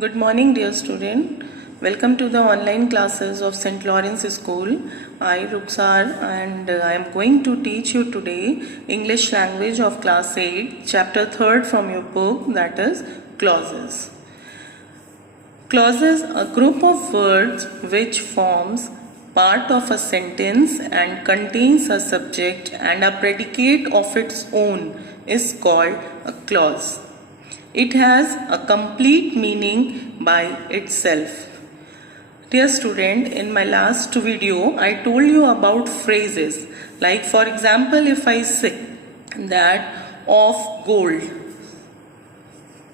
Good morning, dear student. Welcome to the online classes of St. Lawrence School. I, Ruksar, and I am going to teach you today English language of class 8, chapter 3rd from your book, that is clauses. Clauses, a group of words which forms part of a sentence and contains a subject and a predicate of its own, is called a clause. It has a complete meaning by itself. Dear student, in my last video, I told you about phrases. Like for example, if I say that of gold.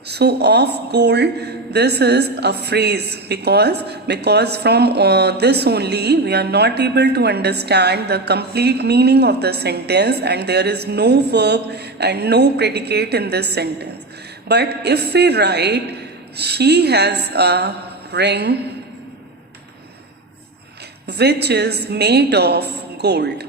So of gold, this is a phrase because from this only we are not able to understand the complete meaning of the sentence, and there is no verb and no predicate in this sentence. But if we write, she has a ring which is made of gold.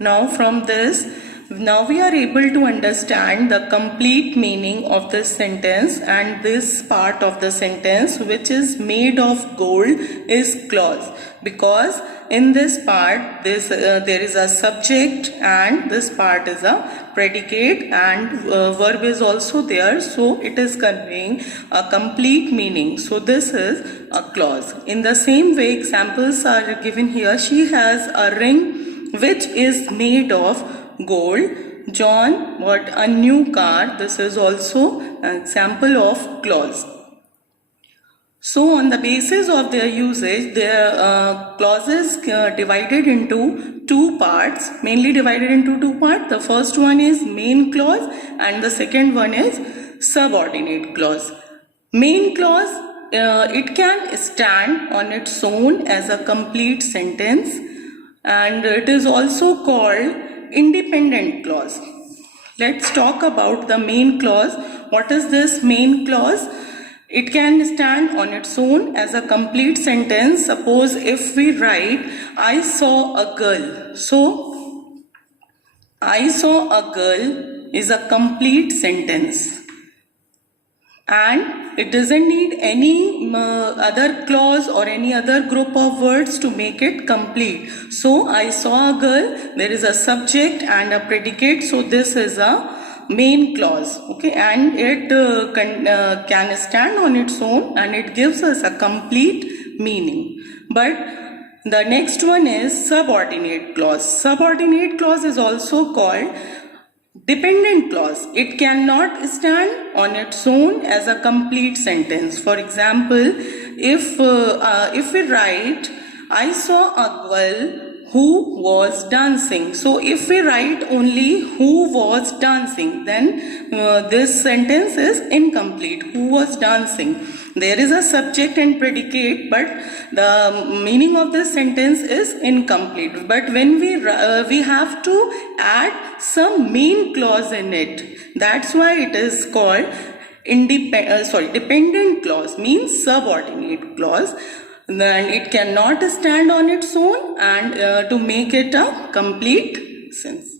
Now from this, now we are able to understand the complete meaning of this sentence, and this part of the sentence which is made of gold is clause, because in this part there is a subject and this part is a predicate and verb is also there, so it is conveying a complete meaning. So this is a clause. In the same way, examples are given here. She has a ring which is made of gold. John bought a new car. This is also an example of clause. So on the basis of their usage, their clauses divided into two parts, mainly divided into two parts. The first one is main clause and the second one is subordinate clause. Main clause, it can stand on its own as a complete sentence, and it is also called independent clause. Let's talk about the main clause. What is this main clause? It can stand on its own as a complete sentence. Suppose if we write, I saw a girl. So, I saw a girl is a complete sentence. And it doesn't need any other clause or any other group of words to make it complete. So, I saw a girl, there is a subject and a predicate. So, this is a main clause, okay, and it can stand on its own and it gives us a complete meaning. But the next one is subordinate clause. Subordinate clause is also called dependent clause. It cannot stand on its own as a complete sentence. For example, if we write, I saw a girl who was dancing. So if we write only who was dancing, then this sentence is incomplete. Who was dancing? There is a subject and predicate, but the meaning of this sentence is incomplete. But when we have to add some main clause in it. That's why it is called dependent clause, means subordinate clause. Then it cannot stand on its own and to make it a complete sense.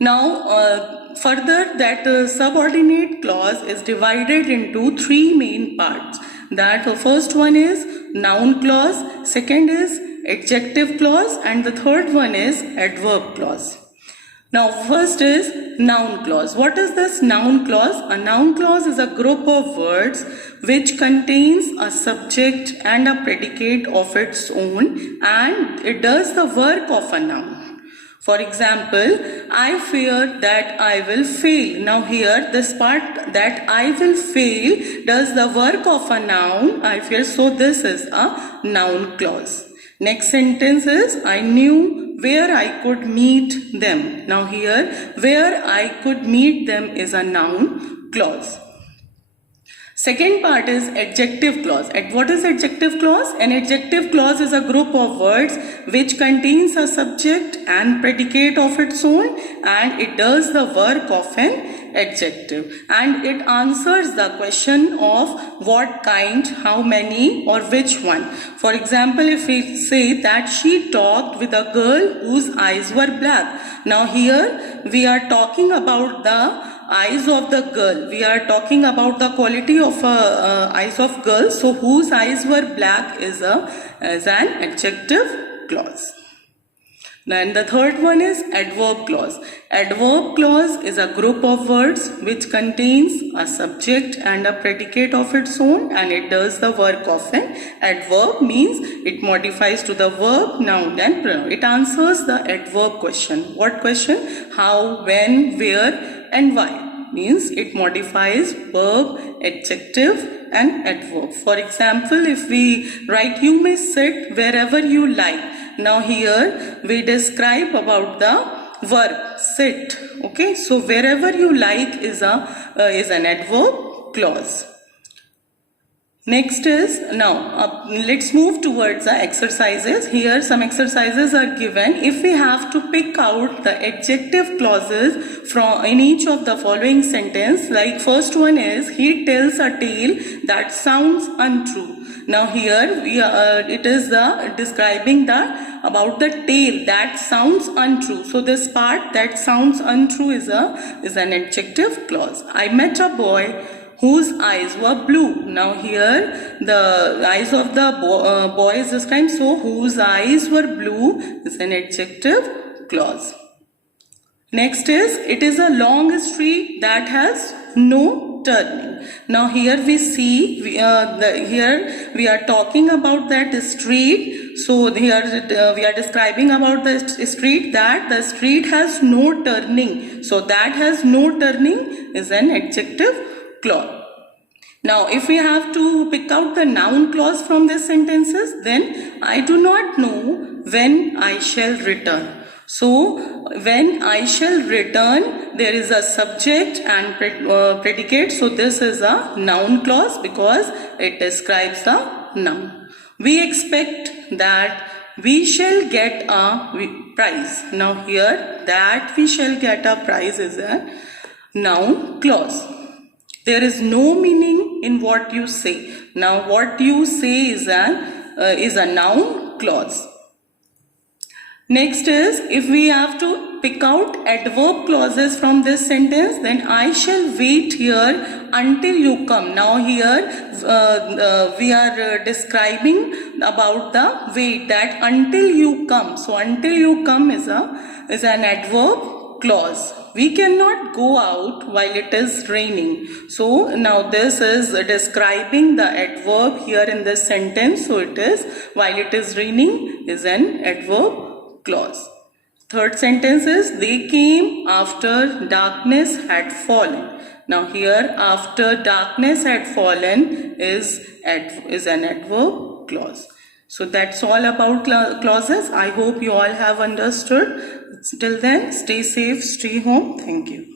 Now further, that subordinate clause is divided into three main parts. That the first one is noun clause, second is adjective clause, and the third one is adverb clause. Now first is noun clause. What is this noun clause? A noun clause is a group of words which contains a subject and a predicate of its own, and it does the work of a noun. For example, I fear that I will fail. Now here this part, that I will fail, does the work of a noun, I fear. So this is a noun clause. Next sentence is, I knew where I could meet them. Now here, where I could meet them is a noun clause. Second part is adjective clause. What is adjective clause? An adjective clause is a group of words which contains a subject and predicate of its own, and it does the work of an adjective, and it answers the question of what kind, how many, or which one. For example, if we say that she talked with a girl whose eyes were black. Now here we are talking about the eyes of the girl. We are talking about the quality of eyes of girl. So whose eyes were black is an adjective clause. Then the third one is adverb clause. Adverb clause is a group of words which contains a subject and a predicate of its own, and it does the work of an adverb. Means it modifies to the verb, noun and pronoun. It answers the adverb question. What question? How, when, where and why. Means it modifies verb, adjective and adverb. For example, if we write you may sit wherever you like. Now here we describe about the verb sit. Okay, so wherever you like is an adverb clause. Next is, now let's move towards the exercises. Here some exercises are given. If we have to pick out the adjective clauses from in each of the following sentence, like first one is, he tells a tale that sounds untrue. Now here it is describing about the tale that sounds untrue. So this part that sounds untrue is an adjective clause. I met a boy whose eyes were blue. Now here the eyes of the boy is described. So whose eyes were blue is an adjective clause. Next is, it is a long street that has no turning. Now here we see here we are talking about that street. So here we are describing about the street that the street has no turning. So that has no turning is an adjective clause. Now if we have to pick out the noun clause from these sentences, then I do not know when I shall return. So when I shall return, there is a subject and predicate. So this is a noun clause because it describes the noun. We expect that we shall get a prize. Now here that we shall get a prize is a noun clause. There is no meaning in what you say. Now what you say is a noun clause. Next is, if we have to pick out adverb clauses from this sentence, then I shall wait here until you come. Now here we are describing about the wait, that until you come. So until you come is an adverb clause. We cannot go out while it is raining. So now this is describing the adverb here in this sentence. So it is, while it is raining is an adverb clause. Third sentence is, they came after darkness had fallen. Now here after darkness had fallen is an adverb clause. So that's all about clauses. I hope you all have understood. Till then, stay safe, stay home. Thank you.